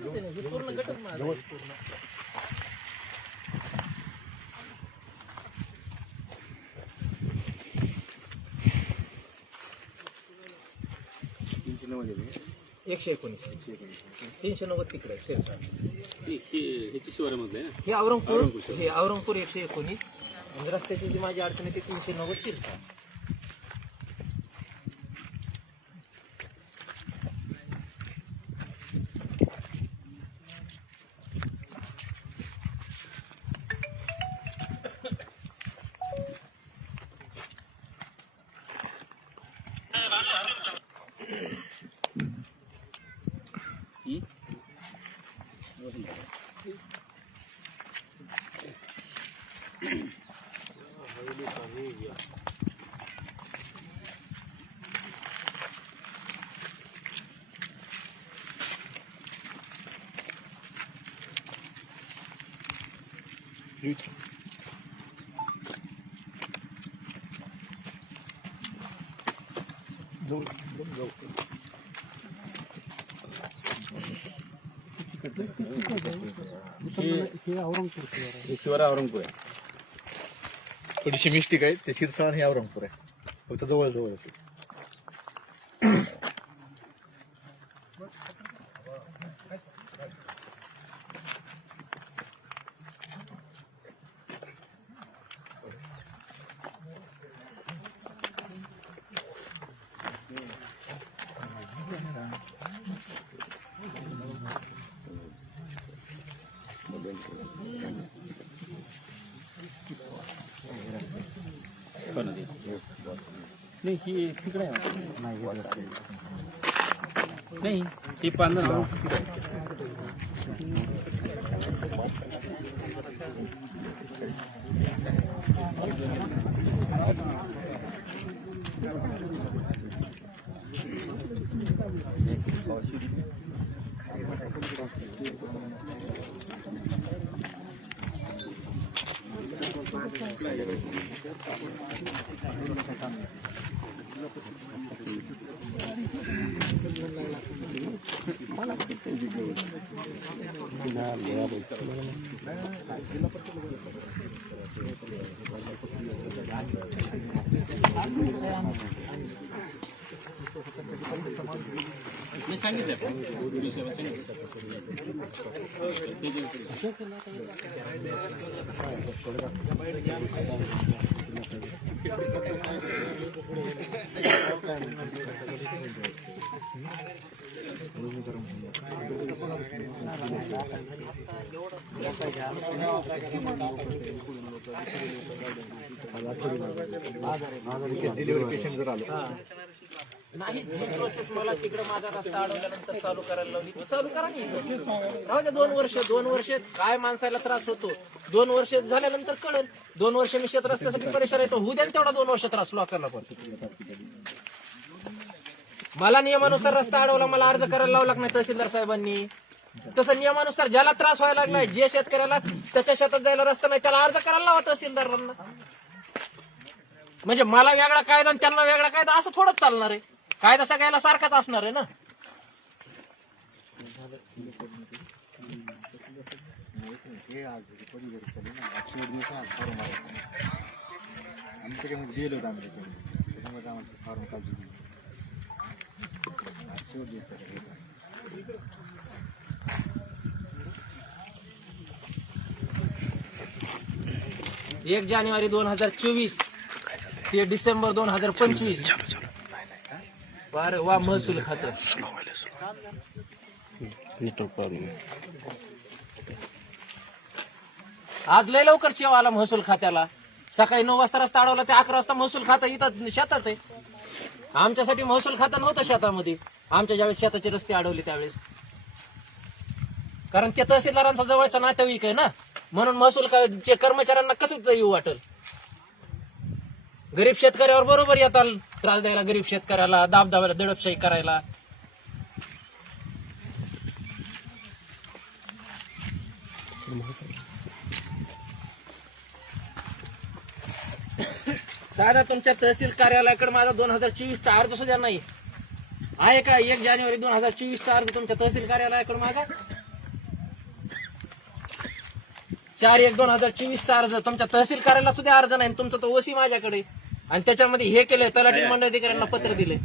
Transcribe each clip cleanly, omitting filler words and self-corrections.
माझं नाही, पूर्ण गटच माझं आहे, पूर्ण. एकशे 19 390 तिकडे ह्याची शिवारामधलं आहे हे औरंगपूर 119 आणि रस्त्याची जी माझी अडचण आहे ती 390 शिरसा. हे शिवारा औरंगपूर आहे. थोडीशी मिस्टेक आहे, ते शिरसा आणि औरंगपूर आहे, फक्त जवळ जवळ आहे. नाही ही तिकडे आहे. नाही ही पांढर मी सांगितलं डिलिव्हरी पेशंट जर आलो नाही, जी प्रोसेस मला तिकडे माझा रस्ता अडवल्यानंतर चालू करायला लावली ती चालू करा नाही. राहू द्या 2 वर्ष काय माणसाला त्रास होतो. 2 वर्ष झाल्यानंतर कळेल. 2 वर्ष मी शेत रस्त्यासाठी परेशान येतो, होऊ द्या तेवढा 2 वर्ष त्रास लोकांना. पण मला नियमानुसार रस्ता अडवला, मला अर्ज करायला लावला नाही तहसीलदार साहेबांनी. तसं नियमानुसार ज्याला त्रास व्हायला लागलाय, जे शेतकऱ्याला त्याच्या शेतात जायला रस्ता नाही त्याला अर्ज करायला लावा तहसीलदारांना. म्हणजे मला वेगळा कायदा आणि त्यांना वेगळा कायदा असं थोडंच चालणार आहे. कायदा सगळ्याला सारखाच असणार आहे ना. एक जानेवारी 2024 ते डिसेंबर 2025 बरं वा महसूल खातं. आज लय लवकर चेवा आला महसूल खात्याला. सकाळी 9 वाजता रस्ता अडवला ते 11 वाजता महसूल खातं इथं शेतात आहे. आमच्यासाठी महसूल खातं नव्हतं शेतामध्ये. आमच्या ज्यावेळेस शेताचे रस्ते अडवले त्यावेळेस, कारण ते तहसीलदारांचा जवळचा नातेवाईक आहे ना, म्हणून महसूल कर्मचाऱ्यांना कसं येऊ वाटेल. गरीब शेतकऱ्यावर बरोबर येतात त्रास द्यायला, गरीब शेतकऱ्याला दाबदाबाला दडपशाही करायला. साधा तुमच्या तहसील कार्यालयाकडे माझा 2024चा अर्ज सुद्धा नाही आहे का? 1 जानेवारी 2024चा अर्ज तुमच्या तहसील कार्यालयाकडे माझा 4/1/2024 चा अर्ज, तुमच्या तहसील कार्यालयाला सुद्धा अर्ज नाही, तुमचा तो ओसी माझ्याकडे, आणि त्याच्यामध्ये हे केलंय, तलाठी मंडळ अधिकाऱ्यांना पत्र दिले.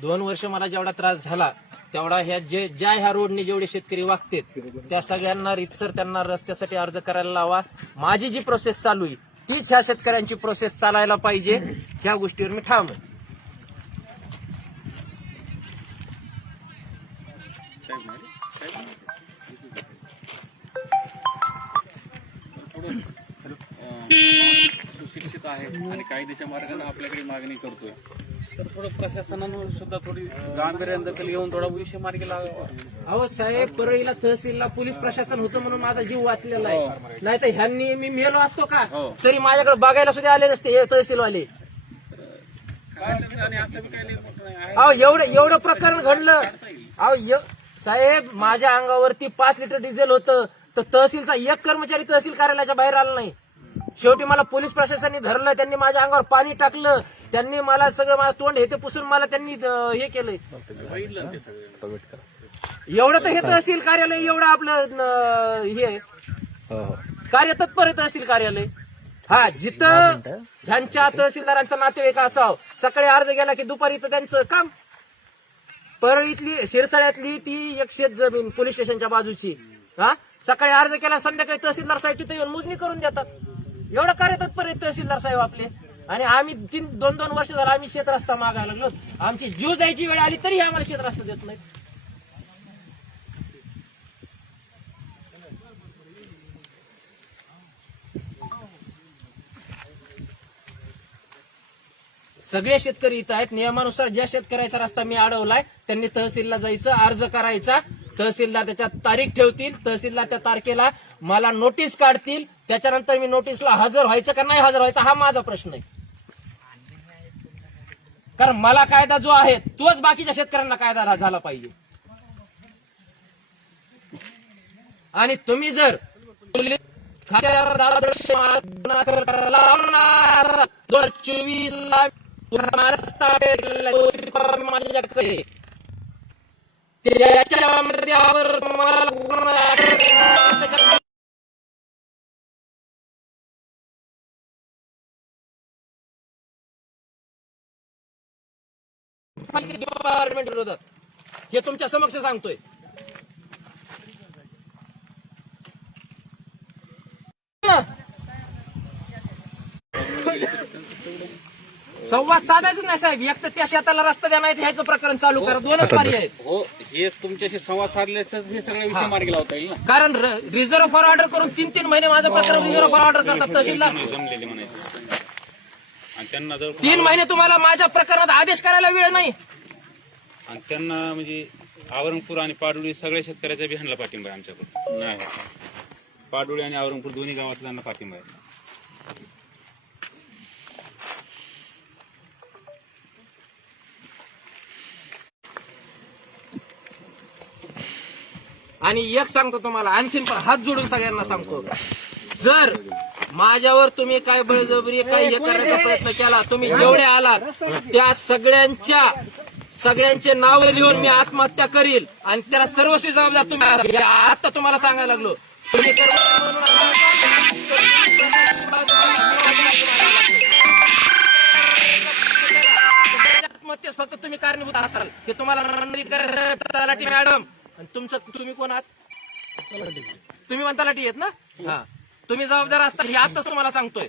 दोन वर्ष मला जेवढा त्रास झाला तेवढा ह्या रोडने जेवढे शेतकरी वागतात त्या सगळ्यांना रीतसर त्यांना रस्त्यासाठी अर्ज करायला लावा. माझी जी प्रोसेस चालू आहे तीच ह्या शेतकऱ्यांची प्रोसेस चालायला पाहिजे, ह्या गोष्टीवर मी ठाम आहे. सुशिक्षित आहे आणि कायद्याच्या मार्गाने आपल्याकडे मागणी करतोय, तर थोडं प्रशासनानं सुद्धा थोडी गांभीर्याने दखल घेऊन थोडा विषय मार्गी लागावा. अहो साहेब, परळीला तहसीलला पोलीस प्रशासन होतं म्हणून माझा जीव वाचलेला आहे, नाही तर ह्यांनी मी मेलो असतो का तरी माझ्याकडे बघायला सुद्धा आले नसते हे तहसीलवाले. आणि असं बी काही मोठं नाही आहे. अहो एवढं प्रकरण घडलं. अहो साहेब, माझ्या अंगावरती 5 लिटर डिझेल होतं, तर तहसीलचा एक कर्मचारी तहसील कार्यालयाच्या बाहेर आला नाही. शेवटी मला पोलीस प्रशासनाने धरलं, त्यांनी माझ्या अंगावर पाणी टाकलं, त्यांनी मला सगळं माझं तोंड हे ते पुसून मला त्यांनी हे केलंय. एवढं तर हे तहसील कार्यालय एवढं आपलं हे कार्यतत्पर आहे तहसील कार्यालय. हा, जिथं ह्यांच्या तहसीलदारांचा नातेवाईक असावं, सकाळी अर्ज गेला की दुपारी तर त्यांचं काम. परळीतली शिरसाळ्यातली ती एक शेत जमीन पोलीस स्टेशनच्या बाजूची, हा, सकाळी अर्ज केला संध्याकाळी तहसीलदार साहेब तिथे येऊन मोजणी करून देतात. एवढं कार्यतत्पर आहेत तहसीलदार साहेब आपले. आणि आम्ही 2-2 वर्ष झालं आम्ही शेत रस्ता मागायला लागलो, आमची जीव जायची वेळ आली तरी आम्हाला शेत रस्ता देत नाही. सगळे शेतकरी इथं आहेत. नियमानुसार ज्या शेतकऱ्याचा रस्ता मी अडवलाय त्यांनी तहसीलला जायचं, अर्ज करायचा, तहसीलदार त्याच्यात तारीख ठेवतील, तहसीलदार त्या तारखेला मला नोटीस काढतील, त्याच्यानंतर मी नोटीसला हजर व्हायचं का नाही हजर व्हायचं हा माझा प्रश्न आहे. कारण मला कायदा जो आहे तोच बाकीच्या शेतकऱ्यांना कायदा झाला पाहिजे. आणि तुम्ही जर खात्यावर 2024 ला माझ्याकडे त्याच्यामध्ये डिपार्टमेंट विरोधात हे तुमच्या समक्ष सांगतोय. संवाद साधायचं नाही साहेब, एक तर त्या शेताला रस्ता द्या, नाही ह्याचं प्रकरण चालू करा. दोनच पर्याय आहेत. हो, हे तुमच्याशी संवाद साधल्याच हे सगळे विषय मार्गी लावता येईल ना. कारण रिझर्व्ह फॉर ऑर्डर करून 3-3 महिने माझं प्रकरण रिझर्व्ह फॉर ऑर्डर करतात तहसीलदार. जमलेले म्हणायचं आणि त्यांना जर 3 महिने तुम्हाला माझ्या प्रकरणात आदेश करायला वेळ नाही. आणि त्यांना म्हणजे औरंगपूर आणि पाडोळी सगळ्या शेतकऱ्याच्या बिहानला पाठिंबा आहे आमच्याकडून. नाही, पाडोळी आणि औरंगपूर दोन्ही गावातल्यांना पाठिंबा आहे. आणि एक सांगतो तुम्हाला, आणखीन पण हात जोडून सगळ्यांना सांगतो, जर माझ्यावर तुम्ही काय बळजबरी काय हे करण्याचा प्रयत्न केला, तुम्ही जेवढे आलात त्या सगळ्यांचे नाव लिहून मी आत्महत्या करील आणि त्याला सर्वस्वी जबाबदार तुम्ही. आता तुम्हाला सांगायला लागलो, तुम्ही आत्महत्येस फक्त तुम्ही कारणीभूत असाल हे तुम्हाला तलाठी मॅडम. आणि तुम्ही कोण आहात? तुम्ही म्हणता लाठी आहेत ना, हा, तुम्ही जबाबदार असता हे आताच तुम्हाला सांगतोय.